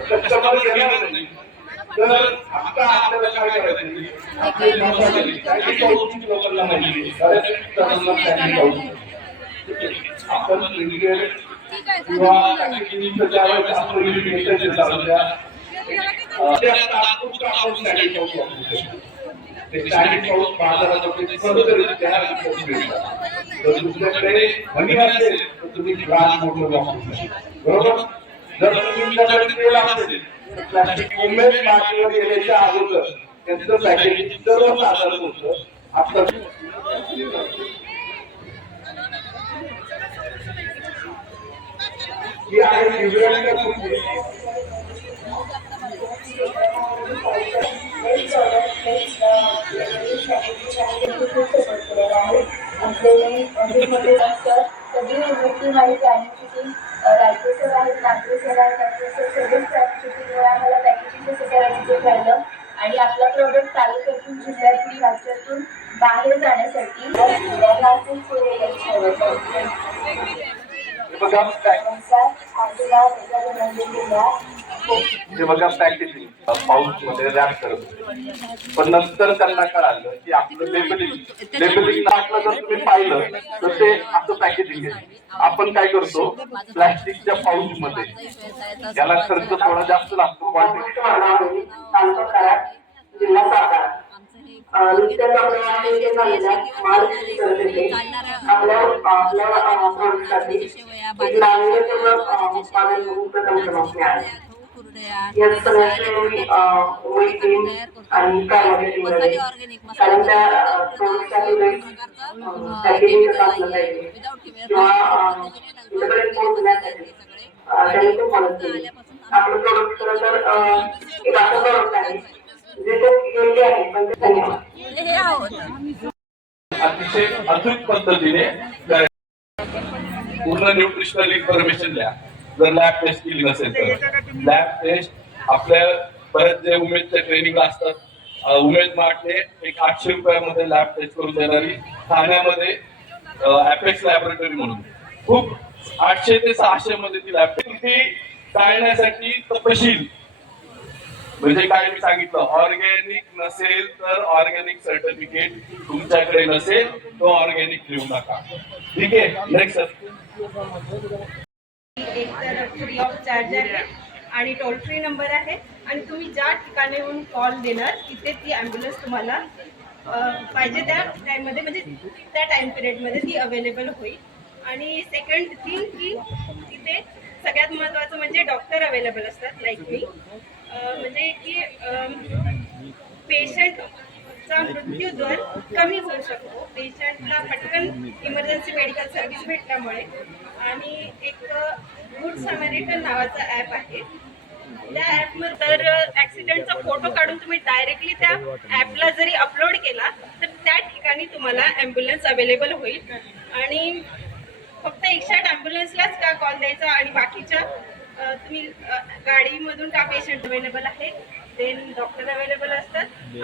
Customer घेणार नाही तर आता आपल्याला काय करायचं आपले लोकांना माहिती आपण किंवा ज्यावेळेस आपण दुसऱ्याकडे मनी असेल तर तुम्ही ग्लास मोटर वापरू शकता बरोबर. जर तुमच्याकडे तेल असेल तर प्लास्टिक मुंबई मार्केटवर गेल्याच्या अगोदर त्यांचं पॅकेजिंग सर्व साधन होतं. आता ही आहे आणि आपला प्रोडक्ट तालुक्यातून जिल्ह्यातून राज्यातून बाहेर जाण्यासाठी बघा पॅकेजिंग पाऊच मध्ये रॅप करत होते. पण नंतर त्यांना कळालं की आपलं लेबलिंग टाकलं जर तुम्ही पाहिलं तर ते असं पॅकेजिंग आहे. आपण काय करतो प्लास्टिकच्या पाऊच मध्ये याला खर्च थोडा जास्त लागतो. क्वांटिटी जिल्हा सातारा आपल्या आणि कारण त्या त्यांनी खूप मदत केली. आपलं प्रोडक्ट खरं तर एक असं प्रोडक्ट आहे जे खूप योग्य आहे. पण धन्यवाद. अतिशय अचूक पद्धतीने पूर्ण न्यूट्रिशनल इन्फॉर्मेशन द्या. जर लॅब टेस्ट केली नसेल तर लॅब टेस्ट आपल्या परत जे उमेदच्या ट्रेनिंग असतात उमेद मार्टने एक 800 रुपयामध्ये लॅब टेस्ट करून देणारी ठाण्यामध्ये अपेक्स लॅबोरेटरी म्हणून खूप 800 ते 600 मध्ये ती लॅब टेस्ट टाळण्यासाठी तपशील म्हणजे काय मी सांगितलं ऑर्गॅनिक नसेल तर ऑर्गॅनिक सर्टिफिकेट तुमच्याकडे नसेल तो ऑर्गॅनिक लिहू नका. ठीक आहे. नेक्स्ट एक तर फ्री ऑफ चार्ज आहे आणि टोल फ्री नंबर आहे आणि तुम्ही ज्या ठिकाणी येऊन कॉल देणार तिथे ती ॲम्ब्युलन्स तुम्हाला पाहिजे त्या टाईममध्ये म्हणजे त्या टाईम पिरियडमध्ये ती अवेलेबल होईल. आणि सेकंड थिंग की तिथे सगळ्यात महत्त्वाचं म्हणजे डॉक्टर अवेलेबल असतात लाईक मी. म्हणजे की पेशंटचा मृत्यूदर कमी होऊ शकतो पेशंटला पटकन इमर्जन्सी मेडिकल सर्व्हिस भेटल्यामुळे. आणि एक गुड समॅरिटन नावाचा ॲप आहे. त्या ॲपमध्ये तर ॲक्सिडेंटचा फोटो काढून तुम्ही डायरेक्टली त्या ॲपला जरी अपलोड केला तर त्या ठिकाणी तुम्हाला ॲम्ब्युलन्स अवेलेबल होईल. आणि फक्त 108 ॲम्ब्युलन्सलाच का कॉल द्यायचा आणि बाकीच्या तुम्ही गाडीमधून का पेशंट अवेलेबल आहे देन डॉक्टर अवेलेबल असतात